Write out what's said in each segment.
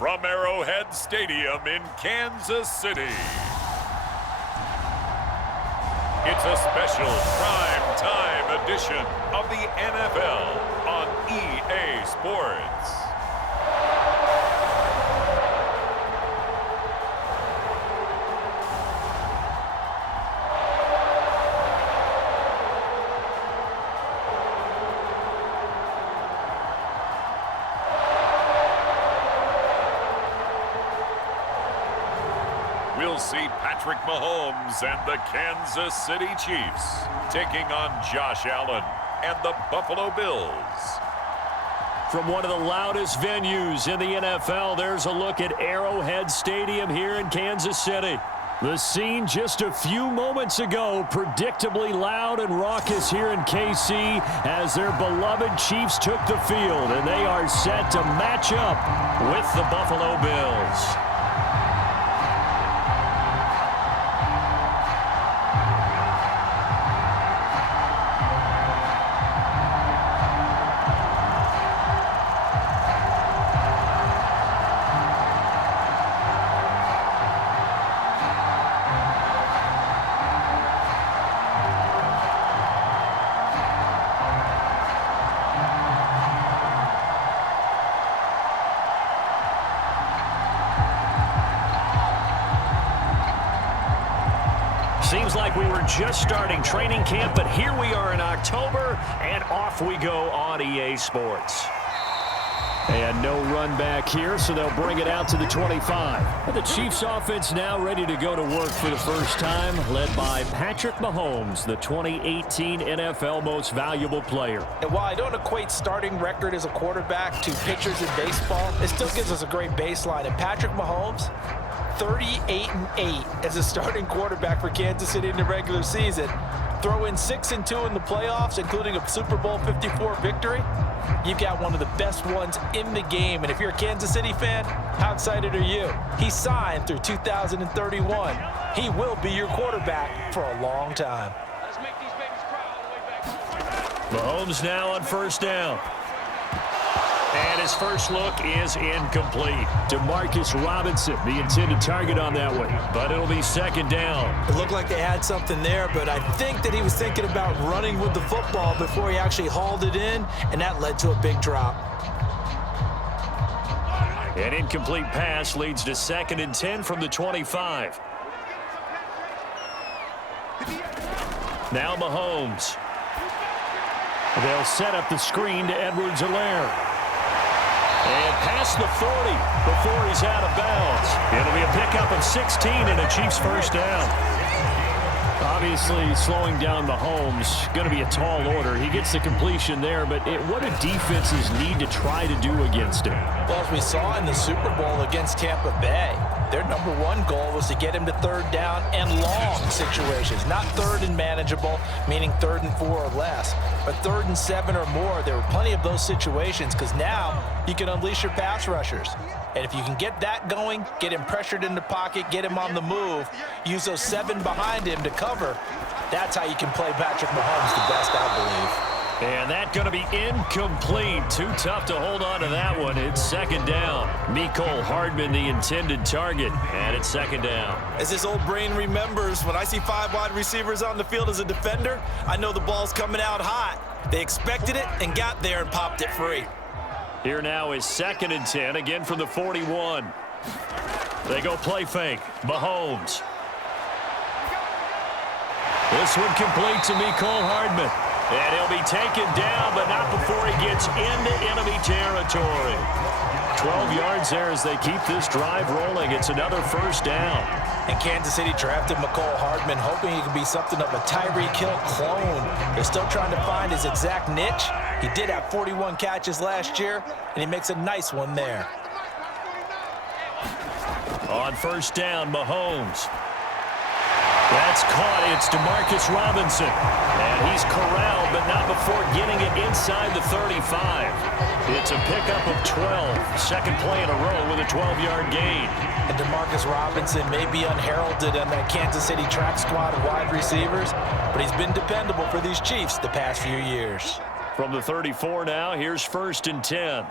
from Arrowhead Stadium in Kansas City. It's a special prime time edition of the NFL on EA Sports. We'll see Patrick Mahomes and the Kansas City Chiefs taking on Josh Allen and the Buffalo Bills. From one of the loudest venues in the NFL, there's a look at Arrowhead Stadium here in Kansas City. The scene just a few moments ago, predictably loud and raucous here in KC as their beloved Chiefs took the field, and they are set to match up with the Buffalo Bills. Seems like we were just starting training camp, but here we are in October, and off we go on EA Sports. And no run back here, so they'll bring it out to the 25. And the Chiefs offense now ready to go to work for the first time, led by Patrick Mahomes, the 2018 NFL Most Valuable Player. And while I don't equate starting record as a quarterback to pitchers in baseball, it still gives us a great baseline. And Patrick Mahomes, 38-8 as a starting quarterback for Kansas City in the regular season. Throw in 6-2 in the playoffs, including a Super Bowl 54 victory. You've got one of the best ones in the game. And if you're a Kansas City fan, how excited are you? He signed through 2031. He will be your quarterback for a long time. Let's make these babies cry all the way back. Mahomes now on first down. And his first look is incomplete. Demarcus Robinson, the intended target on that one. But it'll be second down. It looked like they had something there, but I think that he was thinking about running with the football before he actually hauled it in, and that led to a big drop. An incomplete pass leads to 2nd and 10 from the 25. Now Mahomes. They'll set up the screen to Edwards-Helaire. And past the 40 before he's out of bounds. It'll be a pickup of 16 and a Chiefs first down. Obviously, slowing down Mahomes, going to be a tall order. He gets the completion there, but what do defenses need to try to do against him? Well, as we saw in the Super Bowl against Tampa Bay, their number one goal was to get him to third down and long situations. Not third and manageable, meaning 3rd and 4 or less, but 3rd and 7 or more. There were plenty of those situations because now you can unleash your pass rushers. And if you can get that going, get him pressured in the pocket, get him on the move, use those 7 behind him to cover, that's how you can play Patrick Mahomes the best, I believe. And that's going to be incomplete. Too tough to hold on to that one. It's second down. Mecole Hardman, the intended target, and it's second down. As this old brain remembers, when I see 5 wide receivers on the field as a defender, I know the ball's coming out hot. They expected it and got there and popped it free. Here now is 2nd and 10, again from the 41. They go play fake. Mahomes. This one complete to Mecole Hardman. And he'll be taken down, but not before he gets into enemy territory. 12 yards there as they keep this drive rolling. It's another first down. And Kansas City drafted Mecole Hardman, hoping he could be something of a Tyreek Hill clone. They're still trying to find his exact niche. He did have 41 catches last year, and he makes a nice one there. On first down, Mahomes. That's caught. It's Demarcus Robinson. And he's corralled, but not before getting it inside the 35. It's a pickup of 12. Second play in a row with a 12-yard gain. And Demarcus Robinson may be unheralded on that Kansas City track squad of wide receivers, but he's been dependable for these Chiefs the past few years. From the 34 now, here's 1st and 10.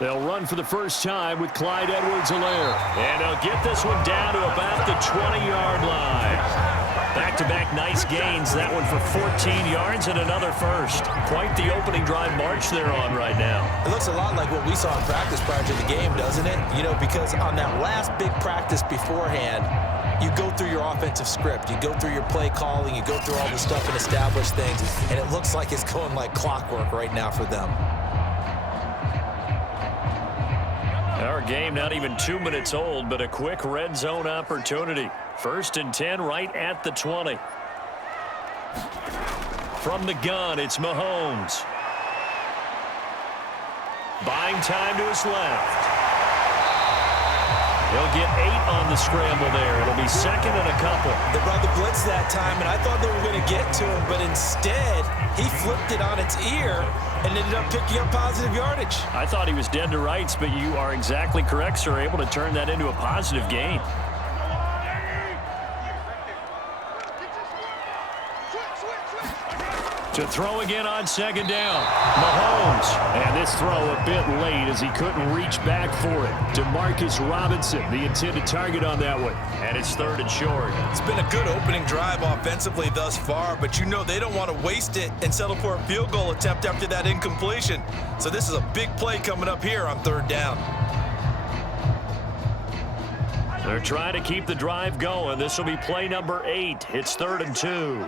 They'll run for the first time with Clyde Edwards-Helaire. And they'll get this one down to about the 20-yard line. Back-to-back nice gains. That one for 14 yards and another first. Quite the opening drive march they're on right now. It looks a lot like what we saw in practice prior to the game, doesn't it? You know, because on that last big practice beforehand, you go through your offensive script. You go through your play calling. You go through all the stuff and establish things. And it looks like it's going like clockwork right now for them. Our game not even 2 minutes old, but a quick red zone opportunity. 1st and 10 right at the 20. From the gun, it's Mahomes. Buying time to his left. He'll get 8 on the scramble there. It'll be second and a couple. They brought the blitz that time, and I thought they were going to get to him, but instead, he flipped it on its ear and ended up picking up positive yardage. I thought he was dead to rights, but you are exactly correct, sir. Able to turn that into a positive gain. To throw again on 2nd down. Mahomes. And this throw a bit late as he couldn't reach back for it. DeMarcus Robinson, the intended target on that one. And it's 3rd and short. It's been a good opening drive offensively thus far, but you know they don't want to waste it and settle for a field goal attempt after that incompletion. So this is a big play coming up here on 3rd down. They're trying to keep the drive going. This will be play number 8. It's 3rd and 2.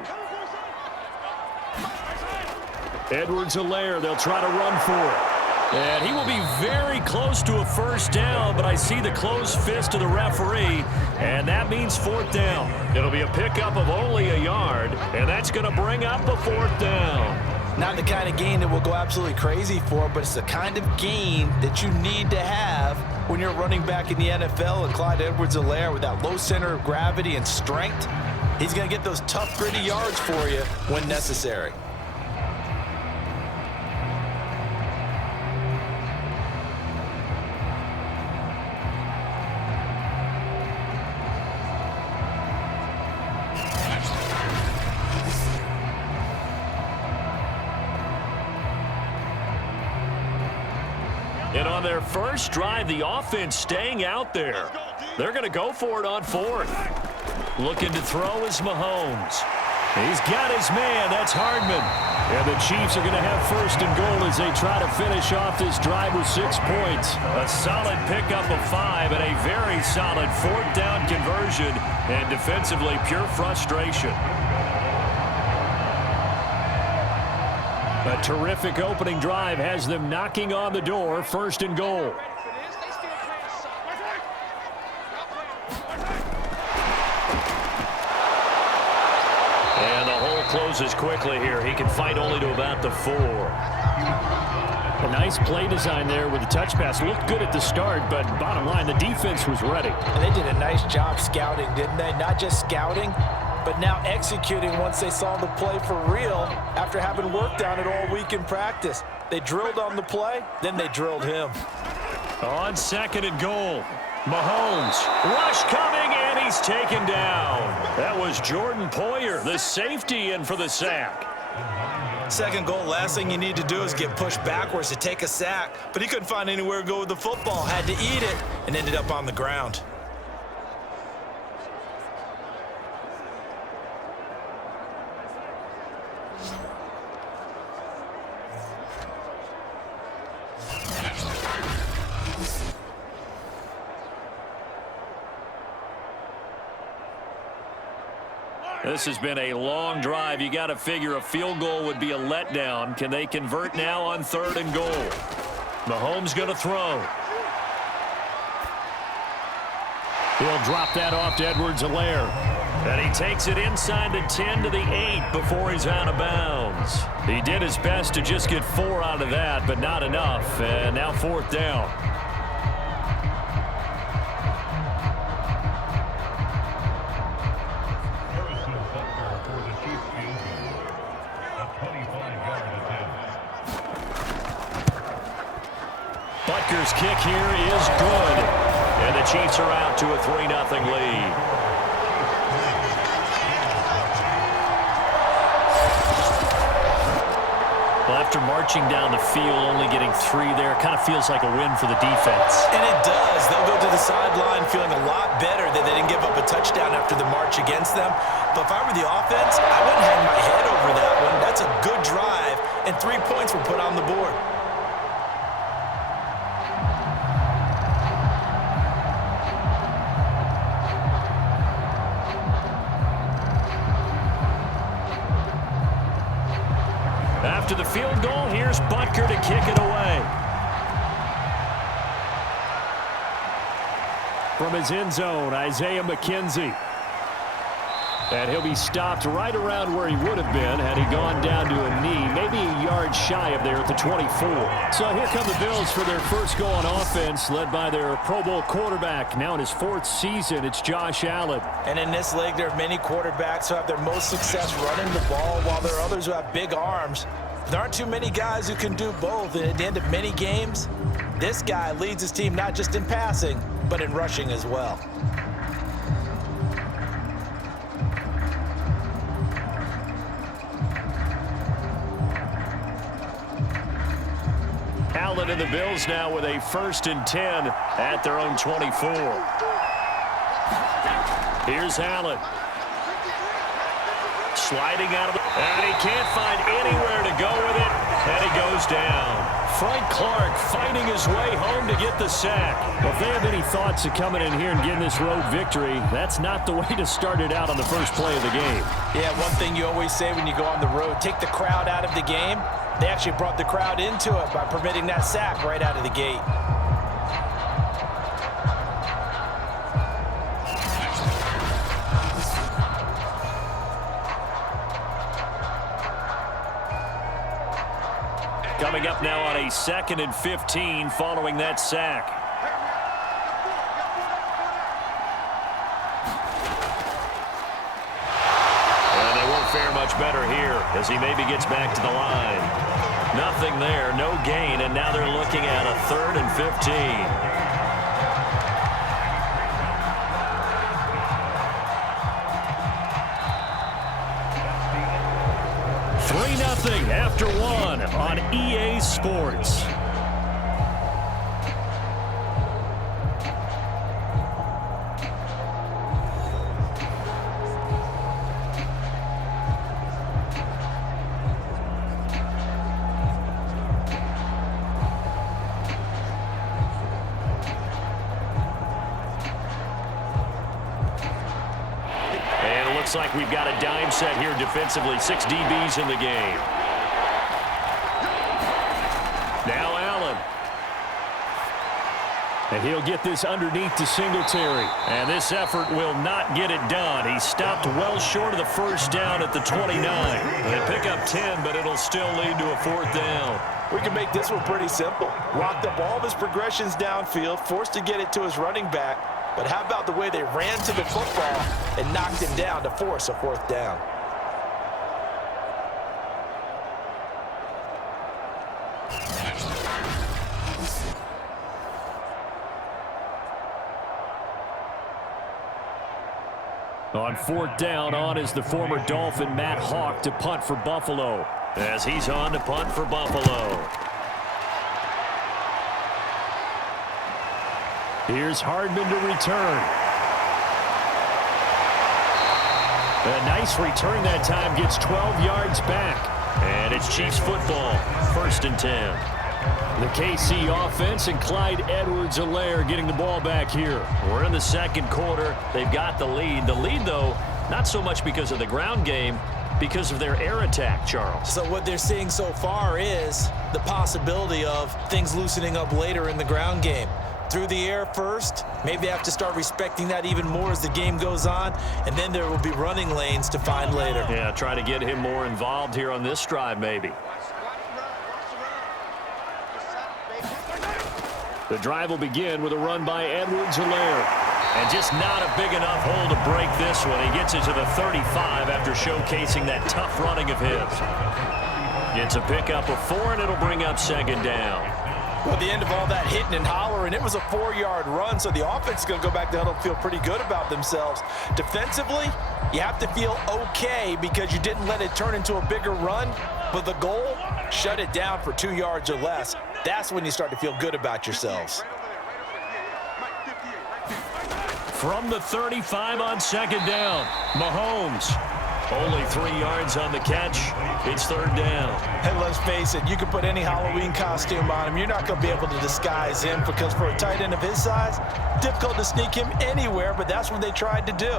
Edwards-Helaire, they'll try to run for it. And he will be very close to a first down, but I see the closed fist of the referee, and that means 4th down. It'll be a pickup of only a yard, and that's going to bring up a 4th down. Not the kind of gain that we'll go absolutely crazy for, but it's the kind of gain that you need to have when you're running back in the NFL. And Clyde Edwards-Helaire, with that low center of gravity and strength, he's going to get those tough, gritty yards for you when necessary. And on their first drive, the offense staying out there. They're going to go for it on 4th. Looking to throw is Mahomes. He's got his man. That's Hardman. And the Chiefs are going to have 1st and goal as they try to finish off this drive with 6 points. A solid pickup of 5 and a very solid 4th down conversion. And defensively, pure frustration. A terrific opening drive has them knocking on the door. 1st and goal. And the hole closes quickly here. He can fight only to about the 4. A nice play design there with the touch pass. Looked good at the start, but bottom line, the defense was ready. And they did a nice job scouting, didn't they? Not just scouting, but now executing once they saw the play for real after having worked on it all week in practice. They drilled on the play, then they drilled him. On 2nd and goal, Mahomes. Rush coming, and he's taken down. That was Jordan Poyer, the safety, in for the sack. 2nd goal, last thing you need to do is get pushed backwards to take a sack. But he couldn't find anywhere to go with the football, had to eat it, and ended up on the ground. This has been a long drive. You got to figure a field goal would be a letdown. Can they convert now on 3rd and goal? Mahomes going to throw. He'll drop that off to Edwards-Helaire. And he takes it inside the 10 to the 8 before he's out of bounds. He did his best to just get 4 out of that, but not enough. And now 4th down. Butker's kick here is good. And the Chiefs are out to a 3-0 lead. Well, after marching down the field, only getting 3 there, kind of feels like a win for the defense. And it does. They'll go to the sideline feeling a lot better that they didn't give up a touchdown after the march against them. But if I were the offense, I wouldn't hang my head over that one. That's a good drive, and 3 points were put on the board. After the field goal, here's Butker to kick it away. From his end zone, Isaiah McKenzie. And he'll be stopped right around where he would have been had he gone down to a knee, maybe a yard shy of there at the 24. So here come the Bills for their first go on offense, led by their Pro Bowl quarterback. Now in his 4th season, it's Josh Allen. And in this league, there are many quarterbacks who have their most success running the ball, while there are others who have big arms. There aren't too many guys who can do both, and at the end of many games, this guy leads his team not just in passing, but in rushing as well. Allen and the Bills now with a 1st and 10 at their own 24. Here's Allen. Sliding out of the... And he can't find anywhere to go with it. And he goes down. Frank Clark fighting his way home to get the sack. Well, if they have any thoughts of coming in here and getting this road victory, that's not the way to start it out on the first play of the game. Yeah, one thing you always say when you go on the road, take the crowd out of the game. They actually brought the crowd into it by permitting that sack right out of the gate. Coming up now on a 2nd and 15 following that sack. And they won't fare much better here as he maybe gets back to the line. Nothing there, no gain, and now they're looking at a 3rd and 15. 3-0 after 1 on EA Sports. Looks like we've got a dime set here defensively. 6 DBs in the game. Now Allen. And he'll get this underneath to Singletary. And this effort will not get it done. He stopped well short of the first down at the 29. They pick up 10, but it'll still lead to a 4th down. We can make this one pretty simple. Locked up all of his progressions downfield, forced to get it to his running back. But how about the way they ran to the football and knocked him down to force a 4th down? On 4th down, on is the former Dolphin Matt Hawk to punt for Buffalo. As he's on to punt for Buffalo. Here's Hardman to return. A nice return that time, gets 12 yards back. And it's Chiefs football, 1st and 10. The KC offense and Clyde Edwards-Helaire getting the ball back here. We're in the 2nd quarter. They've got the lead. The lead, though, not so much because of the ground game, because of their air attack, Charles. So what they're seeing so far is the possibility of things loosening up later in the ground game. Through the air first, maybe they have to start respecting that even more as the game goes on, and then there will be running lanes to find later. Yeah, try to get him more involved here on this drive, maybe. The drive will begin with a run by Edwards-Helaire. And just not a big enough hole to break this one. He gets it to the 35 after showcasing that tough running of his. Gets a pickup of 4, and it'll bring up 2nd down. Well, the end of all that hitting and hollering, it was a 4-yard run, so the offense is going to go back to huddle and feel pretty good about themselves. Defensively, you have to feel okay because you didn't let it turn into a bigger run, but the goal, shut it down for 2 yards or less. That's when you start to feel good about yourselves. From the 35 on second down, Mahomes. Only 3 yards on the catch. It's third down. And let's face it, you can put any Halloween costume on him. You're not going to be able to disguise him because for a tight end of his size, difficult to sneak him anywhere, but that's what they tried to do.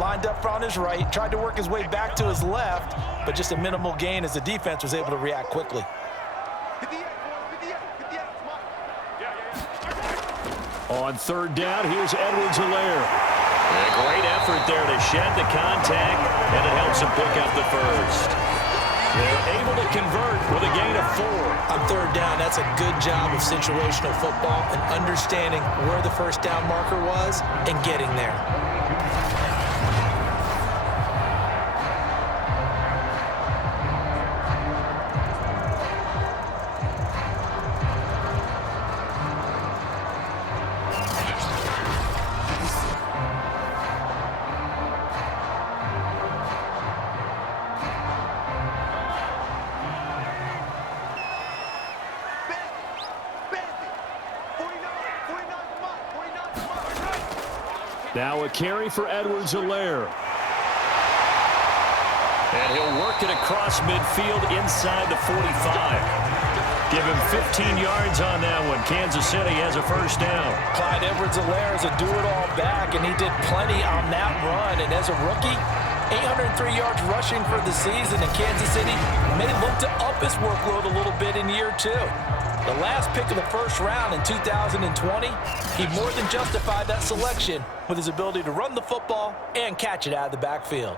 Lined up on his right, tried to work his way back to his left, but just a minimal gain as the defense was able to react quickly. On third down, here's Edwards-Helaire. A great effort there to shed the contact, and it helps him pick up the first. They're able to convert with a gain of 4. On third down, that's a good job of situational football and understanding where the first down marker was and getting there. Now a carry for Edwards-Helaire. And he'll work it across midfield inside the 45. Give him 15 yards on that one. Kansas City has a first down. Clyde Edwards-Helaire is a do-it-all back, and he did plenty on that run. And as a rookie, 803 yards rushing for the season, and Kansas City may look to up his workload a little bit in year 2. The last pick of the first round in 2020, he more than justified that selection with his ability to run the football and catch it out of the backfield.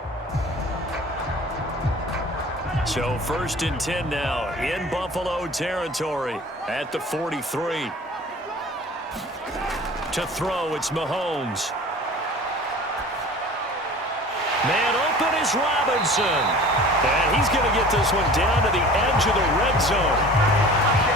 So first and 10 now in Buffalo territory at the 43. To throw, it's Mahomes. Man open is Robinson. And he's going to get this one down to the edge of the red zone.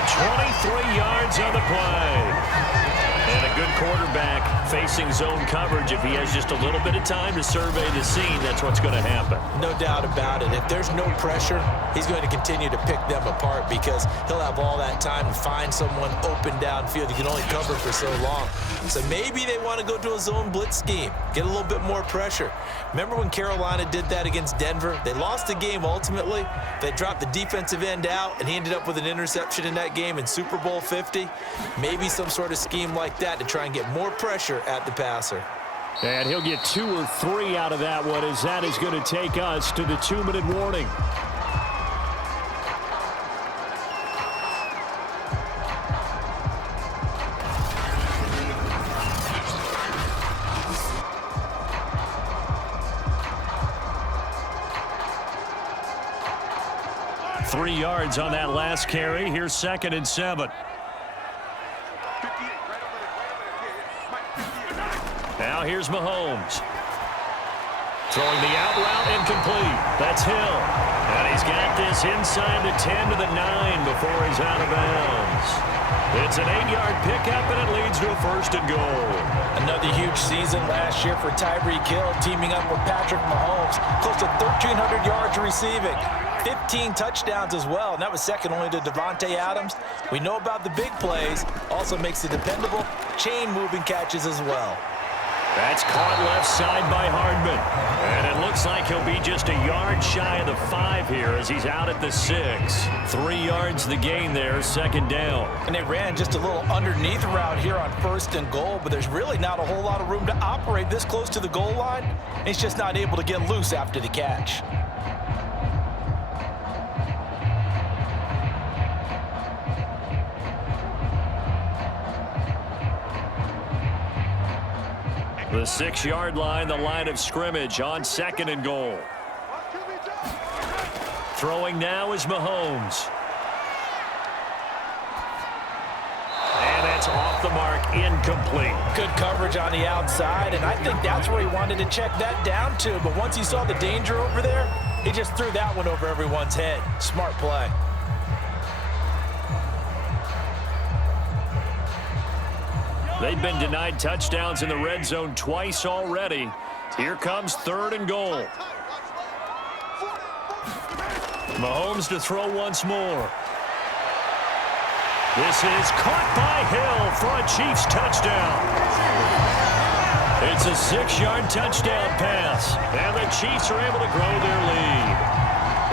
23 yards on the play. And a good quarterback facing zone coverage. If he has just a little bit of time to survey the scene, that's what's going to happen. No doubt about it. If there's no pressure, he's going to continue to pick them apart because he'll have all that time to find someone open downfield. He can only cover for so long. So maybe they want to go to a zone blitz scheme, get a little bit more pressure. Remember when Carolina did that against Denver? They lost the game ultimately. They dropped the defensive end out, and he ended up with an interception in that game in Super Bowl 50. Maybe some sort of scheme like that to try and get more pressure at the passer. And he'll get 2 or 3 out of that one as that is going to take us to the 2-minute warning. Three yards on that last carry. Here's 2nd and 7. Now here's Mahomes. Throwing the out route incomplete. That's Hill. And he's got this inside the 10 to the 9 before he's out of bounds. It's an 8-yard pickup, and it leads to a 1st and goal. Another huge season last year for Tyreek Hill, teaming up with Patrick Mahomes. Close to 1,300 yards receiving. 15 touchdowns as well, and that was second only to Devontae Adams. We know about the big plays. Also makes the dependable chain-moving catches as well. That's caught left side by Hardman. And it looks like he'll be just a yard shy of the 5 here as he's out at the 6. 3 yards the gain there, 2nd down. And they ran just a little underneath route here on 1st and goal, but there's really not a whole lot of room to operate this close to the goal line. He's just not able to get loose after the catch. The 6-yard line, the line of scrimmage on 2nd and goal. Throwing now is Mahomes. And that's off the mark, incomplete. Good coverage on the outside, and I think that's where he wanted to check that down to. But once he saw the danger over there, he just threw that one over everyone's head. Smart play. They've been denied touchdowns in the red zone twice already. Here comes 3rd and goal. Mahomes to throw once more. This is caught by Hill for a Chiefs touchdown. It's a 6-yard touchdown pass, and the Chiefs are able to grow their lead.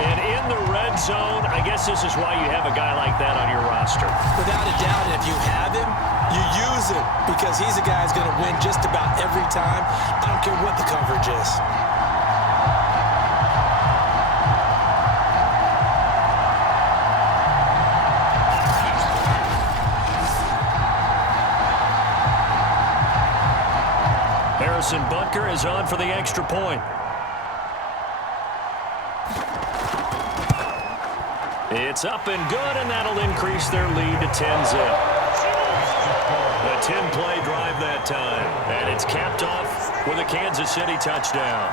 And in the red zone, I guess this is why you have a guy like that on your roster. Without a doubt, and if you have him, you use him because he's a guy who's going to win just about every time. I don't care what the coverage is. Harrison Butker is on for the extra point. It's up and good, and that'll increase their lead to 10-zip. A 10-play drive that time, and it's capped off with a Kansas City touchdown.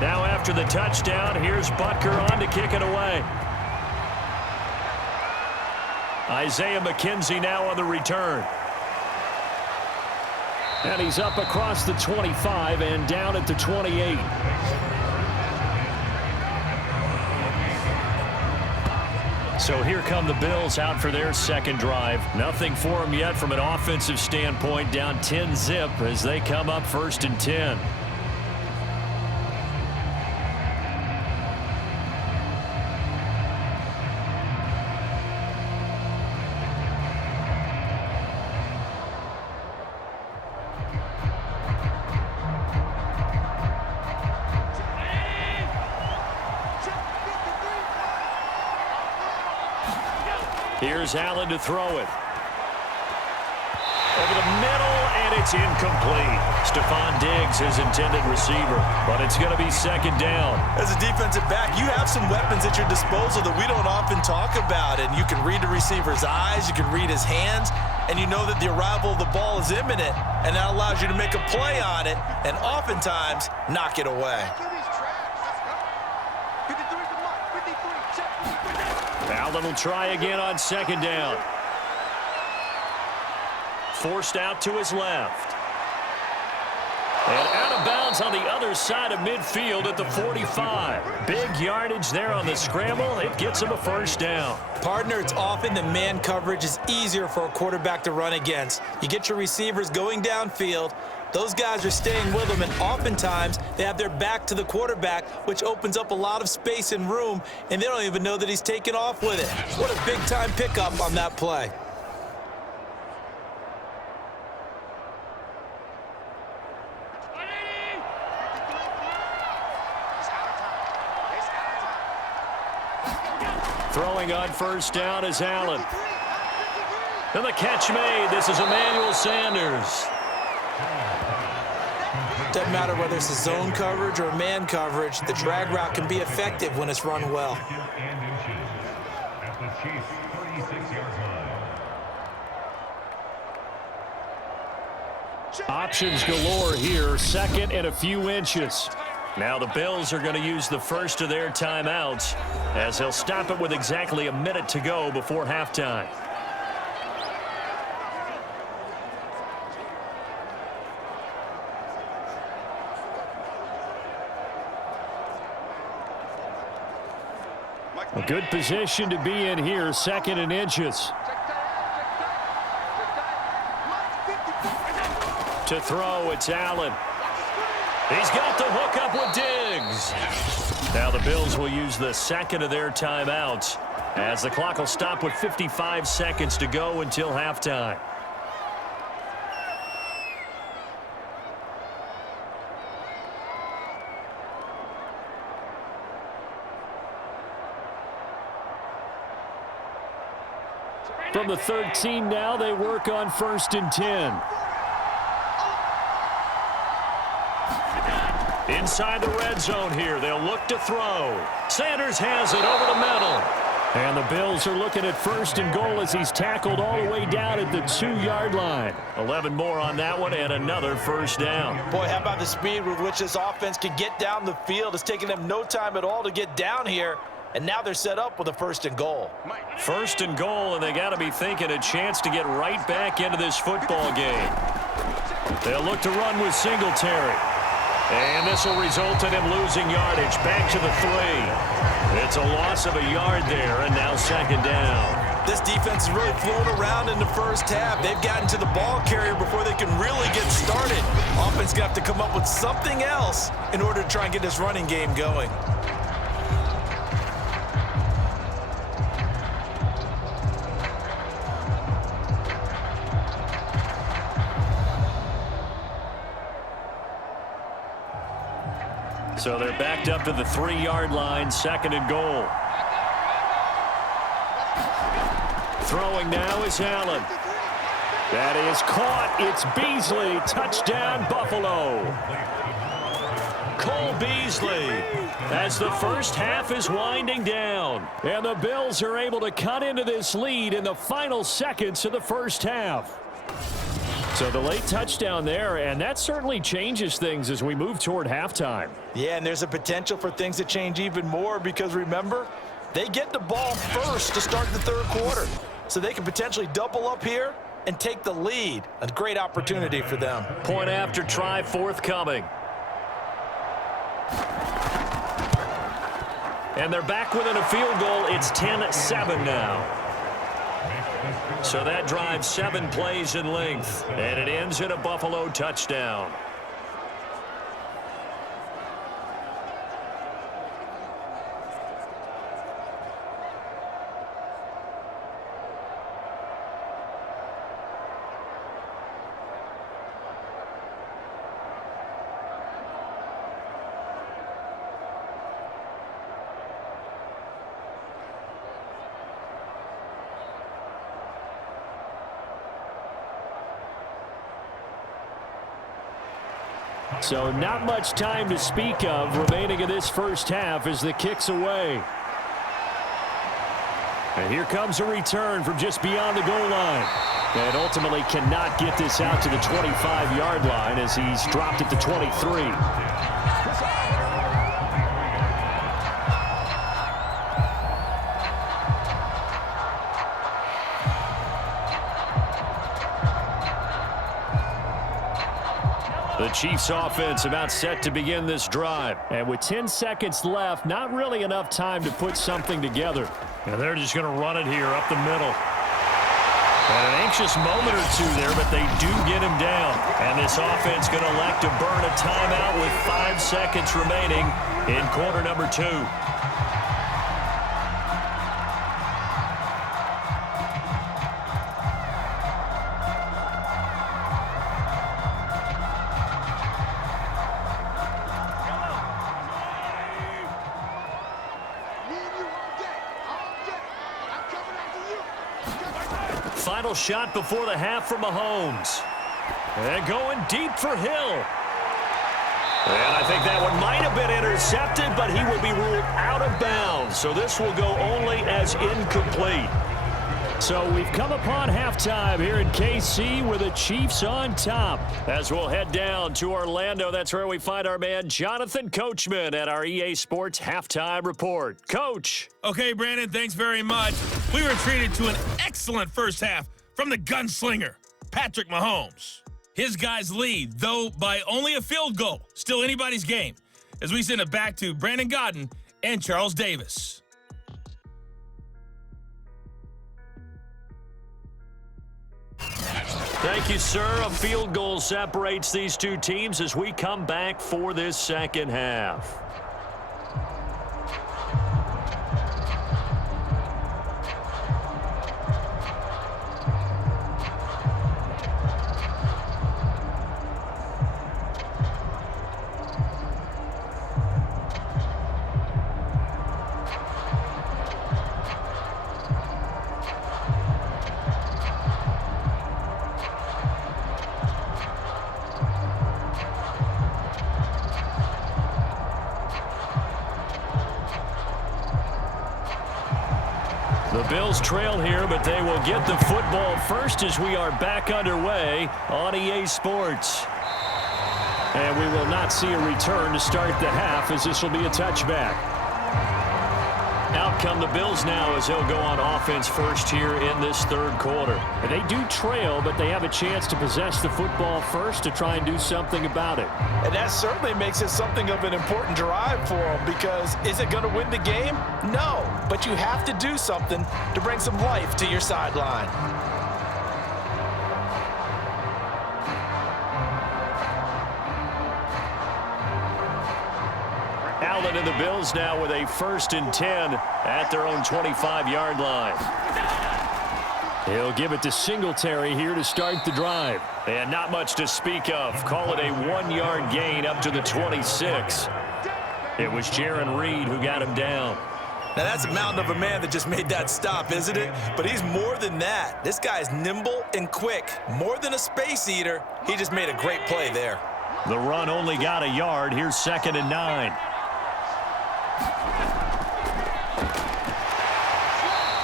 Now after the touchdown, here's Butker on to kick it away. Isaiah McKenzie now on the return. And he's up across the 25 and down at the 28. So here come the Bills out for their second drive. Nothing for them yet from an offensive standpoint, down 10-zip as they come up 1st and 10. Here's Allen to throw it. Over the middle, and it's incomplete. Stephon Diggs, his intended receiver, but it's going to be 2nd down. As a defensive back, you have some weapons at your disposal that we don't often talk about, and you can read the receiver's eyes, you can read his hands, and you know that the arrival of the ball is imminent, and that allows you to make a play on it and oftentimes knock it away. Allen will try again on 2nd down. Forced out to his left. And out of bounds on the other side of midfield at the 45. Big yardage there on the scramble. It gets him a 1st down. Partner, it's often the man coverage is easier for a quarterback to run against. You get your receivers going downfield. Those guys are staying with them, and oftentimes they have their back to the quarterback, which opens up a lot of space and room, and they don't even know that he's taken off with it. What a big-time pickup on that play. Throwing on 1st down is Allen. And the catch made. This is Emmanuel Sanders. Doesn't matter whether it's a zone coverage or a man coverage, the drag route can be effective when it's run well. Options galore here, 2nd and a few inches. Now the Bills are going to use the first of their timeouts as they'll stop it with exactly a minute to go before halftime. A good position to be in here, 2nd and inches. To throw, it's Allen. He's got the hook up with Diggs. Now the Bills will use the 2nd of their timeouts as the clock will stop with 55 seconds to go until halftime. From the 13 now, they work on 1st and 10. Inside the red zone here, they'll look to throw. Sanders has it over the middle. And the Bills are looking at 1st and goal as he's tackled all the way down at the 2-yard line. 11 more on that one and another 1st down. Boy, how about the speed with which this offense can get down the field? It's taken them no time at all to get down here. And now they're set up with a 1st and goal. 1st and goal, and they got to be thinking a chance to get right back into this football game. They'll look to run with Singletary. And this will result in him losing yardage back to the 3. It's a loss of a yard there, and now 2nd down. This defense is really flown around in the first half. They've gotten to the ball carrier before they can really get started. Offense going to have to come up with something else in order to try and get this running game going. So they're backed up to the 3-yard line, 2nd and goal. Throwing now is Allen. That is caught. It's Beasley. Touchdown, Buffalo. Cole Beasley as the first half is winding down. And the Bills are able to cut into this lead in the final seconds of the first half. So the late touchdown there, and that certainly changes things as we move toward halftime. Yeah, and there's a potential for things to change even more because, remember, they get the ball first to start the 3rd quarter. So they can potentially double up here and take the lead. A great opportunity for them. Point after try forthcoming. And they're back within a field goal. It's 10-7 now. So that drives 7 plays in length, and it ends in a Buffalo touchdown. So not much time to speak of remaining in this first half as the kick's away. And here comes a return from just beyond the goal line. And ultimately cannot get this out to the 25-yard line as he's dropped at the 23. The Chiefs offense about set to begin this drive. And with 10 seconds left, not really enough time to put something together. And they're just going to run it here up the middle. And an anxious moment or two there, but they do get him down. And this offense going to elect to burn a timeout with 5 seconds remaining in quarter number 2. Final shot before the half from Mahomes. And going deep for Hill. And I think that one might have been intercepted, but he will be ruled out of bounds. So this will go only as incomplete. So we've come upon halftime here in KC with the Chiefs on top. As we'll head down to Orlando, that's where we find our man Jonathan Coachman at our EA Sports Halftime Report. Coach. Okay, Brandon, thanks very much. We were treated to an excellent first half from the gunslinger, Patrick Mahomes. His guys lead, though by only a field goal. Still anybody's game. As we send it back to Brandon Godden and Charles Davis. Thank you, sir. A field goal separates these two teams as we come back for this second half. The Bills trail here, but they will get the football first as we are back underway on EA Sports. And we will not see a return to start the half, as this will be a touchback. Out come the Bills now as they'll go on offense first here in this third quarter. And they do trail, but they have a chance to possess the football first to try and do something about it. And that certainly makes it something of an important drive for them, because is it going to win the game? No, but you have to do something to bring some life to your sideline. Allen and the Bills now with a 1st and 10 at their own 25-yard line. He'll give it to Singletary here to start the drive. And not much to speak of. Call it a 1-yard gain up to the 26. It was Jaron Reed who got him down. Now, that's a mountain of a man that just made that stop, isn't it? But he's more than that. This guy's nimble and quick. More than a space eater. He just made a great play there. The run only got a yard. Here's 2nd and 9.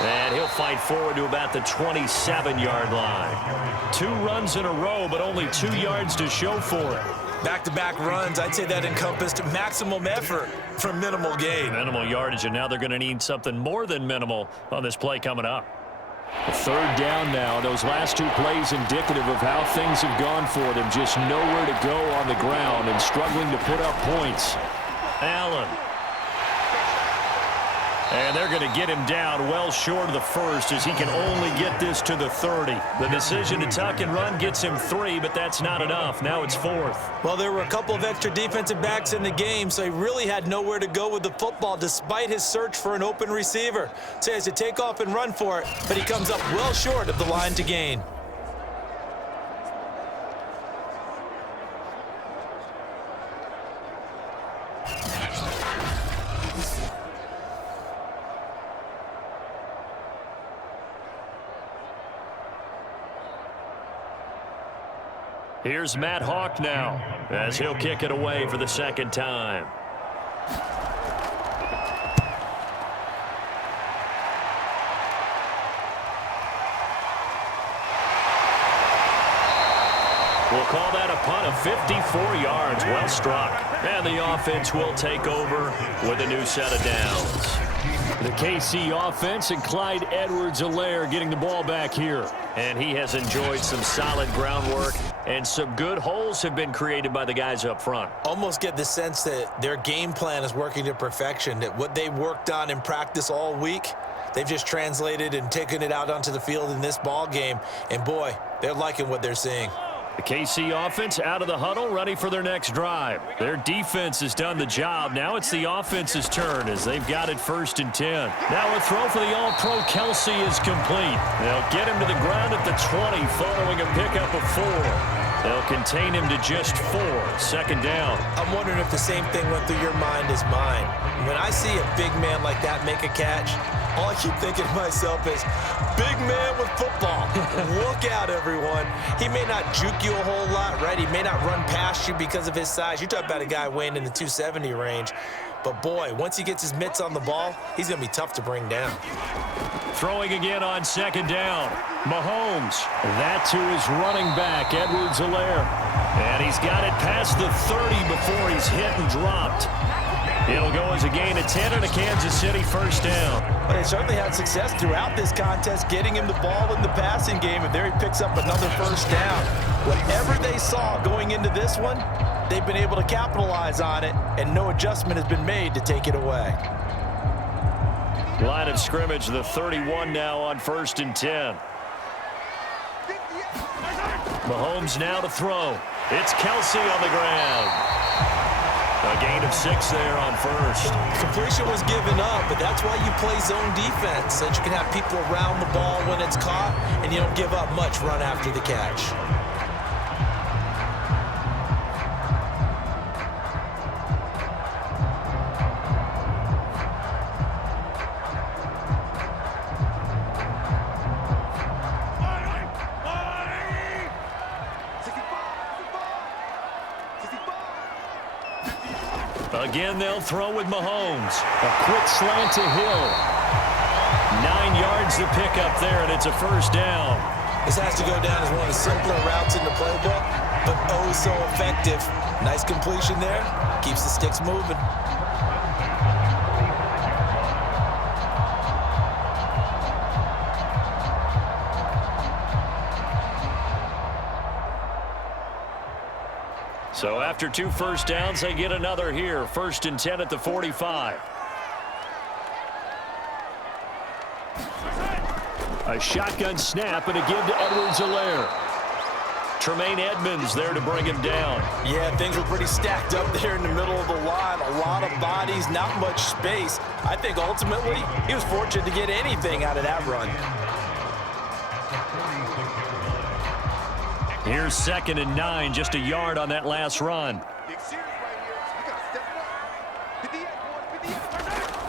And he'll fight forward to about the 27-yard line. 2 runs in a row, but only 2 yards to show for it. Back-to-back runs, I'd say that encompassed maximum effort for minimal gain. Minimal yardage, and now they're going to need something more than minimal on this play coming up. 3rd down now. Those last 2 plays indicative of how things have gone for them. Just nowhere to go on the ground and struggling to put up points. Allen. And they're going to get him down well short of the 1st as he can only get this to the 30. The decision to tuck and run gets him 3, but that's not enough. Now it's 4th. Well, there were a couple of extra defensive backs in the game, so he really had nowhere to go with the football despite his search for an open receiver. So he has to take off and run for it, but he comes up well short of the line to gain. Here's Matt Hawk now as he'll kick it away for the 2nd time. We'll call that a punt of 54 yards. Well struck. And the offense will take over with a new set of downs. The KC offense and Clyde Edwards-Helaire getting the ball back here. And he has enjoyed some solid groundwork, and some good holes have been created by the guys up front. Almost get the sense that their game plan is working to perfection, that what they worked on in practice all week, they've just translated and taken it out onto the field in this ball game. And boy, they're liking what they're seeing. The KC offense out of the huddle, ready for their next drive. Their defense has done the job. Now it's the offense's turn as they've got it 1st and 10. Now a throw for the All-Pro Kelsey is complete. They'll get him to the ground at the 20 following a pickup of 4. They'll contain him to just 4. 2nd down. I'm wondering if the same thing went through your mind as mine. When I see a big man like that make a catch, all I keep thinking to myself is, big man with football. Look out, everyone. He may not juke you a whole lot, right? He may not run past you because of his size. You talk about a guy weighing in the 270 range. But, boy, once he gets his mitts on the ball, he's going to be tough to bring down. Throwing again on 2nd down. Mahomes. That to his running back, Edwards-Helaire. And he's got it past the 30 before he's hit and dropped. It'll go as a gain of 10 and a Kansas City 1st down. Well, they certainly had success throughout this contest, getting him the ball in the passing game, and there he picks up another 1st down. Whatever they saw going into this one, they've been able to capitalize on it, and no adjustment has been made to take it away. Line of scrimmage, the 31 now on 1st and 10. Mahomes now to throw. It's Kelsey on the ground. A gain of 6 there on 1st. Completion was given up, but that's why you play zone defense, so that you can have people around the ball when it's caught, and you don't give up much run after the catch. Again, they'll throw with Mahomes. A quick slant to Hill. 9 yards finds the pickup there, and it's a first down. This has to go down as one of the simpler routes in the playbook, but oh so effective. Nice completion there. Keeps the sticks moving. So after 2 first downs, they get another here. 1st and 10 at the 45. A shotgun snap and a give to Edwards-Helaire. Tremaine Edmonds there to bring him down. Yeah, things were pretty stacked up there in the middle of the line. A lot of bodies, not much space. I think ultimately he was fortunate to get anything out of that run. Here's 2nd and 9, just a yard on that last run.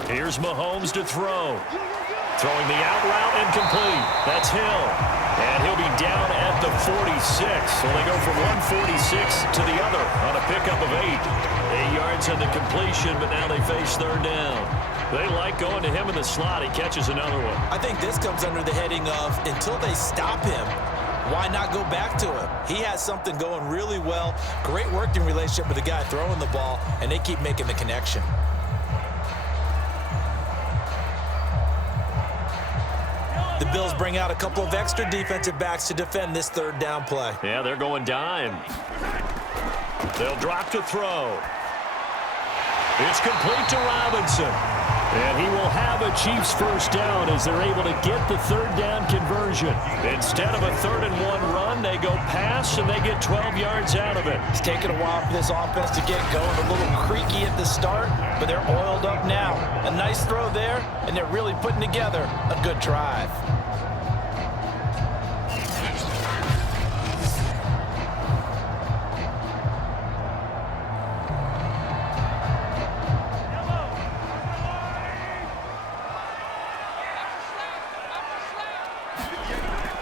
Here's Mahomes to throw. Throwing the out route incomplete. That's Hill. And he'll be down at the 46. So they go from 146 to the other on a pickup of 8. 8 yards on the completion, but now they face 3rd down. They like going to him in the slot. He catches another one. I think this comes under the heading of until they stop him, why not go back to him? He has something going really well. Great working relationship with the guy throwing the ball, and they keep making the connection. The Bills bring out a couple of extra defensive backs to defend this 3rd down play. Yeah, they're going dime. They'll drop to throw. It's complete to Robinson. And he will have a Chiefs first down as they're able to get the 3rd down conversion. Instead of a 3rd and 1 run, they go pass, and they get 12 yards out of it. It's taken a while for this offense to get going. A little creaky at the start, but they're oiled up now. A nice throw there, and they're really putting together a good drive.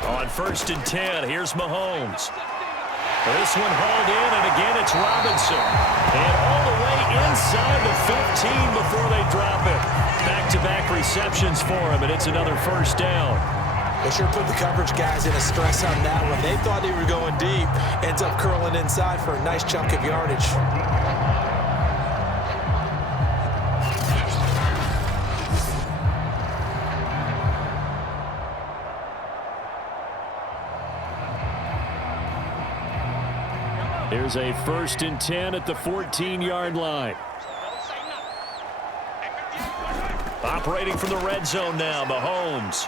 On 1st and 10, here's Mahomes. This one hauled in, and again it's Robinson. And all the way inside the 15 before they drop it. Back-to-back receptions for him, and it's another first down. They sure put the coverage guys in a stress on that one. They thought they were going deep. Ends up curling inside for a nice chunk of yardage. Here's a 1st and 10 at the 14-yard line. Operating from the red zone now, Mahomes.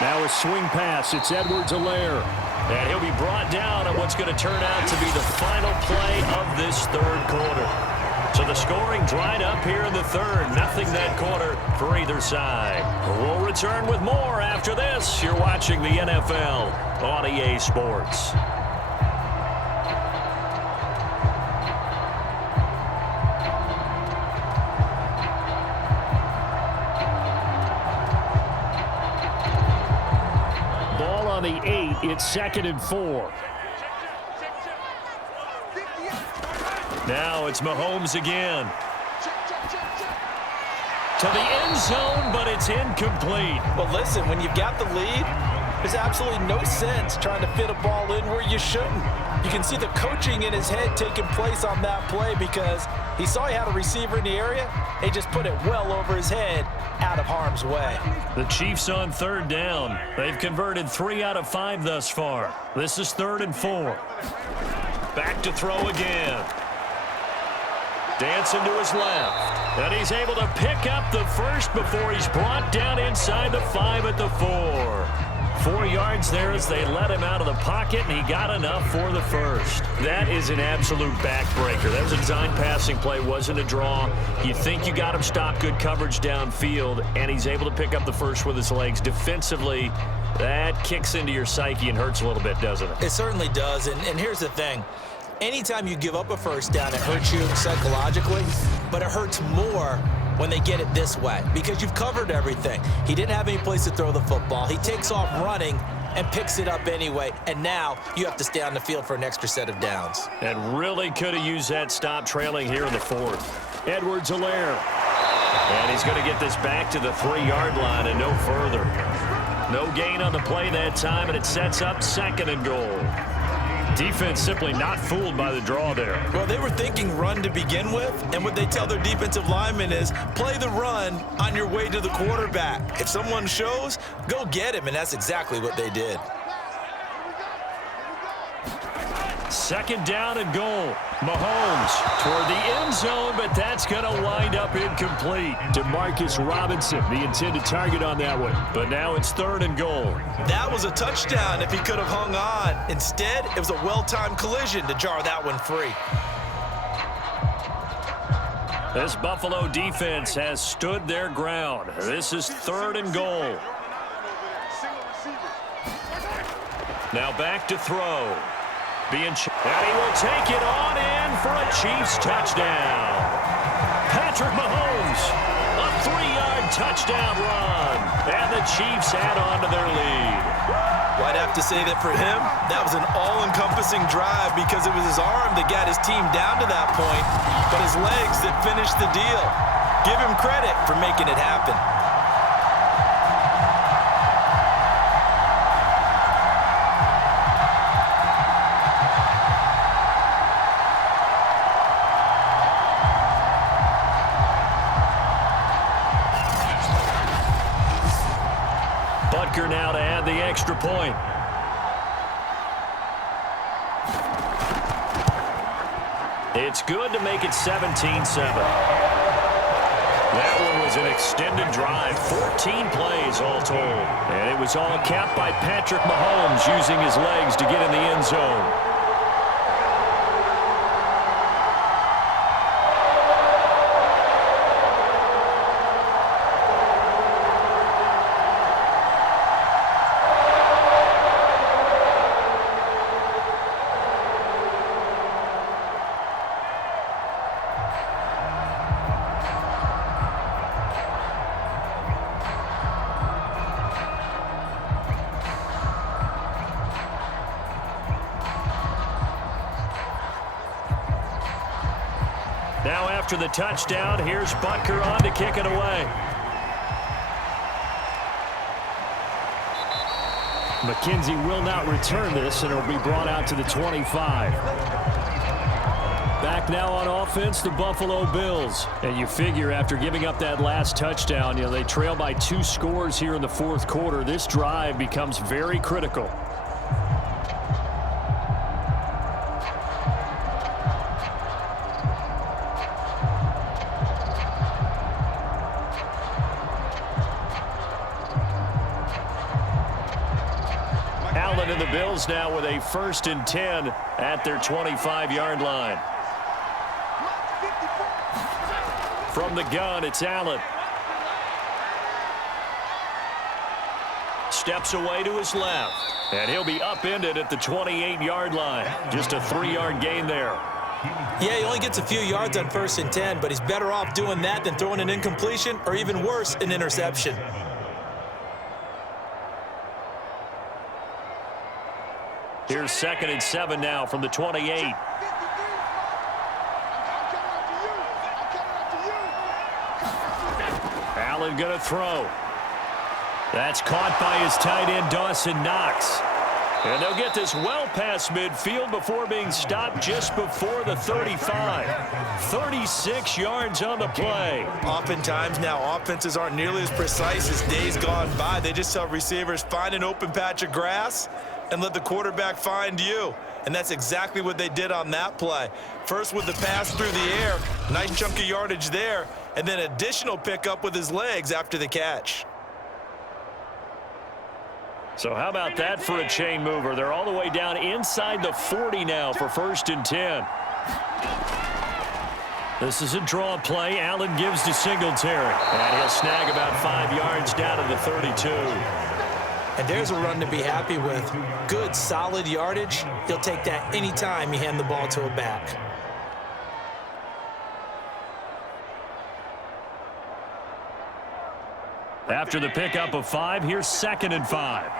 Now a swing pass. It's Edwards-Helaire. And he'll be brought down on what's going to turn out to be the final play of this 3rd quarter. So the scoring dried up here in the 3rd. Nothing that quarter for either side. We'll return with more after this. You're watching the NFL on EA Sports. On the 8, it's 2nd and 4. Now it's Mahomes again. To the end zone, but it's incomplete. Well, listen, when you've got the lead, there's absolutely no sense trying to fit a ball in where you shouldn't. You can see the coaching in his head taking place on that play because he saw he had a receiver in the area. They just put it well over his head, out of harm's way. The Chiefs on 3rd down. They've converted 3 out of 5 thus far. This is 3rd and 4. Back to throw again. Dancing to his left. And he's able to pick up the first before he's brought down inside the 5 at the 4. 4 yards there as they let him out of the pocket, and he got enough for the first. That is an absolute backbreaker. That was a design passing play, wasn't a draw. You think you got him stopped, good coverage downfield, and he's able to pick up the first with his legs. Defensively, that kicks into your psyche and hurts a little bit, doesn't it? It certainly does, and here's the thing. Anytime you give up a first down, it hurts you psychologically, but it hurts more when they get it this way because you've covered everything. He didn't have any place to throw the football. He takes off running and picks it up anyway, and now you have to stay on the field for an extra set of downs. And really could have used that stop trailing here in the 4th. Edwards-Helaire. And he's going to get this back to the 3-yard line and no further. No gain on the play that time, and it sets up 2nd and goal. Defense simply not fooled by the draw there. Well, they were thinking run to begin with, and what they tell their defensive linemen is play the run on your way to the quarterback. If someone shows, go get him, and that's exactly what they did. 2nd down and goal. Mahomes toward the end zone, but that's going to wind up incomplete. DeMarcus Robinson, the intended target on that one. But now it's 3rd and goal. That was a touchdown if he could have hung on. Instead, it was a well-timed collision to jar that one free. This Buffalo defense has stood their ground. This is 3rd and goal. Now back to throw. And he will take it on in for a Chiefs touchdown. Patrick Mahomes, a 3-yard touchdown run. And the Chiefs add on to their lead. Well, I'd have to say that for him, that was an all-encompassing drive because it was his arm that got his team down to that point, but his legs that finished the deal. Give him credit for making it happen. Now to add the extra point. It's good to make it 17-7. That one was an extended drive, 14 plays all told. And it was all capped by Patrick Mahomes using his legs to get in the end zone. Now after the touchdown, here's Butker on to kick it away. McKenzie will not return this, and it'll be brought out to the 25. Back now on offense, the Buffalo Bills. And you figure after giving up that last touchdown, they trail by 2 scores here in the 4th quarter. This drive becomes very critical. And the Bills now with a 1st and 10 at their 25-yard line. From the gun, it's Allen. Steps away to his left. And he'll be upended at the 28-yard line. Just a 3-yard gain there. Yeah, he only gets a few yards on 1st and 10, but he's better off doing that than throwing an incompletion or even worse, an interception. Here's 2nd and 7 now from the 28. Allen going to throw. That's caught by his tight end, Dawson Knox. And they'll get this well past midfield before being stopped just before the 35. 36 yards on the play. Oftentimes now, offenses aren't nearly as precise as days gone by. They just tell receivers, find an open patch of grass and let the quarterback find you. And that's exactly what they did on that play. First with the pass through the air, nice chunk of yardage there, and then additional pickup with his legs after the catch. So how about that for a chain mover? They're all the way down inside the 40 now for 1st and 10. This is a draw play. Allen gives to Singletary. And he'll snag about 5 yards down to the 32. And there's a run to be happy with. Good, solid yardage. He'll take that anytime you hand the ball to a back. After the pickup of 5, here's 2nd and 5.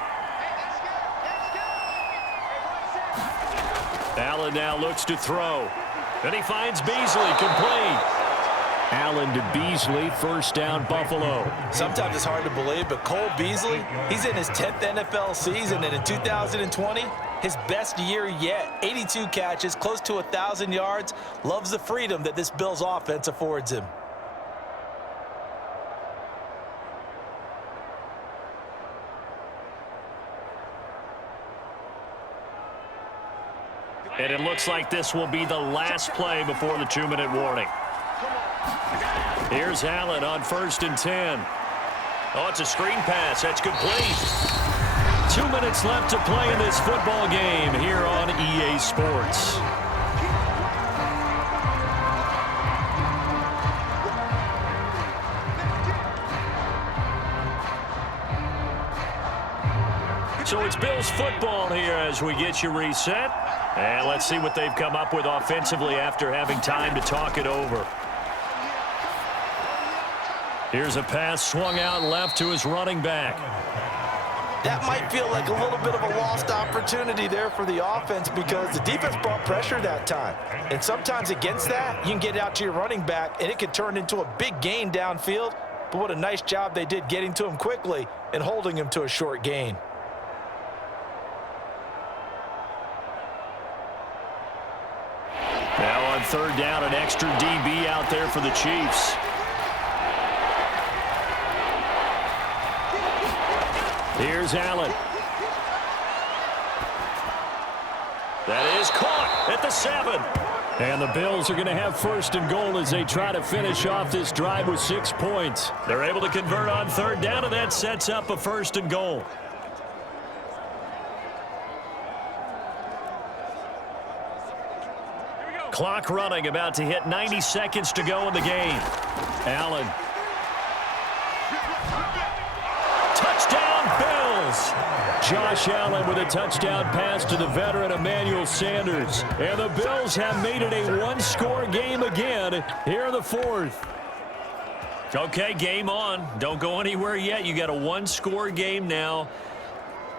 Allen now looks to throw. And he finds Beasley complete. Allen to Beasley, first down, Buffalo. Sometimes it's hard to believe, but Cole Beasley, he's in his 10th NFL season, and in 2020, his best year yet. 82 catches, close to 1,000 yards. Loves the freedom that this Bills offense affords him. And it looks like this will be the last play before the 2-minute warning. Here's Allen on 1st and 10. Oh, it's a screen pass. That's complete. 2 minutes left to play in this football game here on EA Sports. So it's Bills football here as we get you reset. And let's see what they've come up with offensively after having time to talk it over. Here's a pass swung out left to his running back. That might feel like a little bit of a lost opportunity there for the offense because the defense brought pressure that time. And sometimes against that, you can get out to your running back, and it could turn into a big gain downfield. But what a nice job they did getting to him quickly and holding him to a short gain. Now on 3rd down, an extra DB out there for the Chiefs. Here's Allen. That is caught at the 7. And the Bills are going to have 1st and goal as they try to finish off this drive with 6 points. They're able to convert on 3rd down, and that sets up a 1st and goal. Clock running, about to hit 90 seconds to go in the game. Allen. Touchdown, Bills! Josh Allen with a touchdown pass to the veteran Emmanuel Sanders. And the Bills have made it a one-score game again here in the 4th. Okay, game on. Don't go anywhere yet. You got a one-score game now.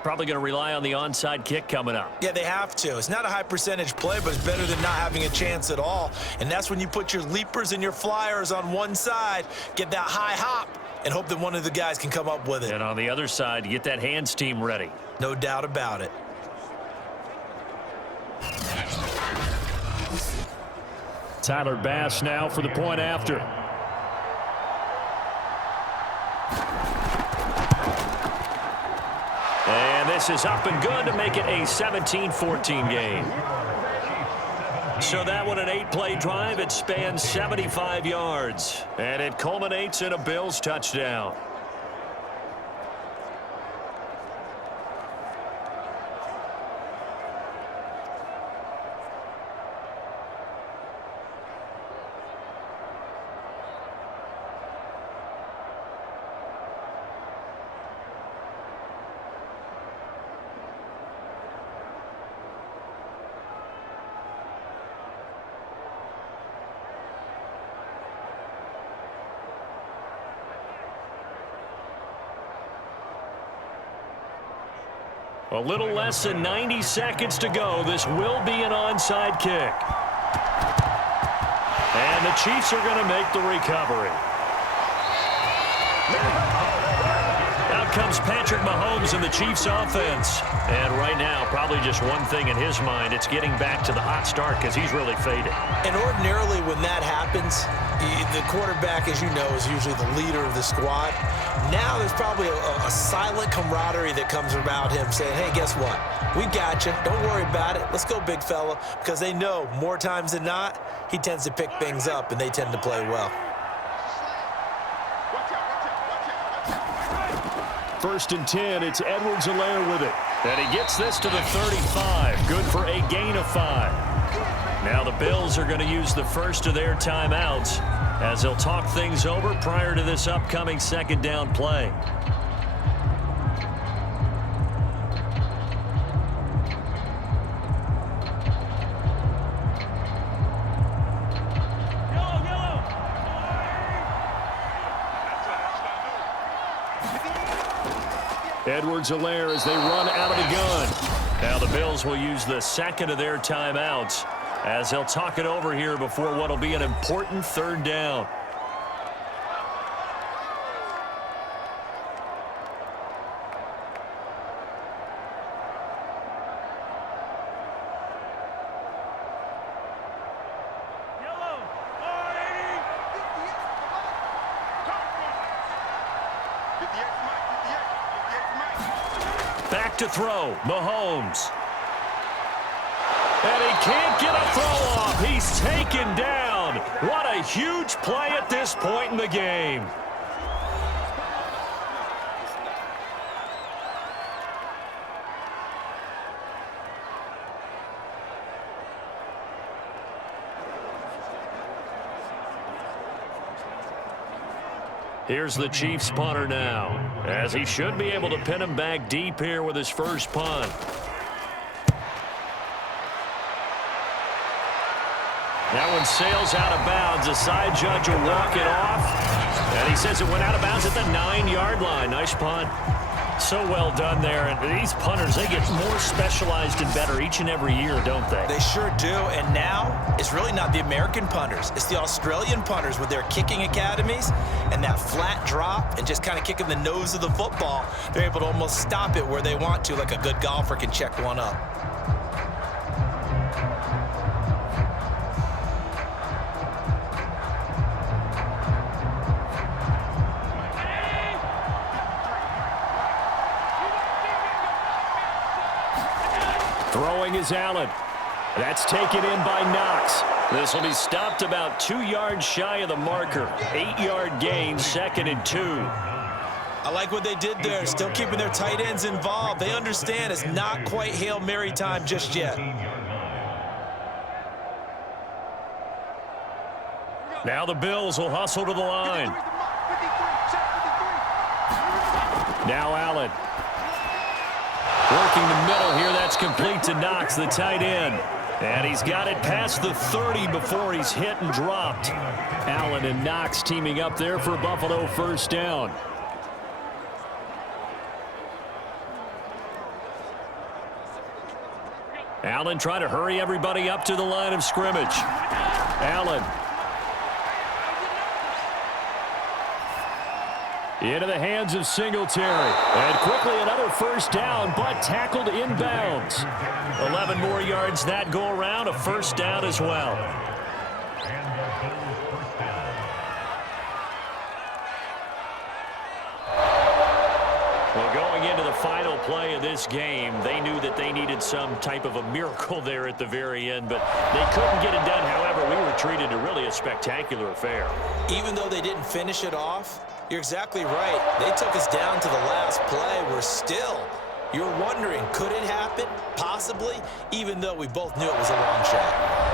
Probably going to rely on the onside kick coming up. Yeah, they have to. It's not a high percentage play, but it's better than not having a chance at all. And that's when you put your leapers and your flyers on one side, get that high hop, and hope that one of the guys can come up with it. And on the other side, get that hands team ready. No doubt about it. Tyler Bass now for the point after. And this is up and good to make it a 17-14 game. So that one, an 8-play drive. It spans 75 yards. And it culminates in a Bills touchdown. A little less than 90 seconds to go. This will be an onside kick. And the Chiefs are going to make the recovery. Out comes Patrick Mahomes and the Chiefs offense. And right now, probably just one thing in his mind. It's getting back to the hot start because he's really faded. And ordinarily when that happens, the quarterback, as you know, is usually the leader of the squad. Now there's probably a silent camaraderie that comes about him saying, hey, guess what? We got you. Don't worry about it. Let's go, big fella. Because they know more times than not, he tends to pick things up, and they tend to play well. 1st and 10, it's Edwards-Helaire with it. And he gets this to the 35. Good for a gain of 5. Now the Bills are going to use the first of their timeouts as they'll talk things over prior to this upcoming 2nd down play. Edwards-Helaire as they run out of the gun. Now the Bills will use the 2nd of their timeouts as they'll talk it over here before what will be an important 3rd down. Back to throw, Mahomes. And he can't get a throw off. He's taken down. What a huge play at this point in the game. Here's the Chiefs punter now, as he should be able to pin him back deep here with his first punt. That one sails out of bounds. The side judge will walk it off. And he says it went out of bounds at the 9-yard line. Nice punt. So well done there. And these punters, they get more specialized and better each and every year, don't they? They sure do. And now it's really not the American punters. It's the Australian punters with their kicking academies and that flat drop and just kind of kicking the nose of the football. They're able to almost stop it where they want to, like a good golfer can check one up. Throwing is Allen. That's taken in by Knox. This will be stopped about 2 yards shy of the marker. 8-yard gain, 2nd and 2. I like what they did there, still keeping their tight ends involved. They understand it's not quite Hail Mary time just yet. Now the Bills will hustle to the line. Now Allen. Working the middle here, that's complete to Knox, the tight end. And he's got it past the 30 before he's hit and dropped. Allen and Knox teaming up there for Buffalo first down. Allen trying to hurry everybody up to the line of scrimmage. Allen. Into the hands of Singletary. And quickly another first down, but tackled inbounds. 11 more yards that go around, a first down as well. Well, going into the final play of this game, they knew that they needed some type of a miracle there at the very end, but they couldn't get it done. However, we were treated to really a spectacular affair. Even though they didn't finish it off, you're exactly right. They took us down to the last play. We're still, you're wondering, could it happen? Possibly, even though we both knew it was a long shot.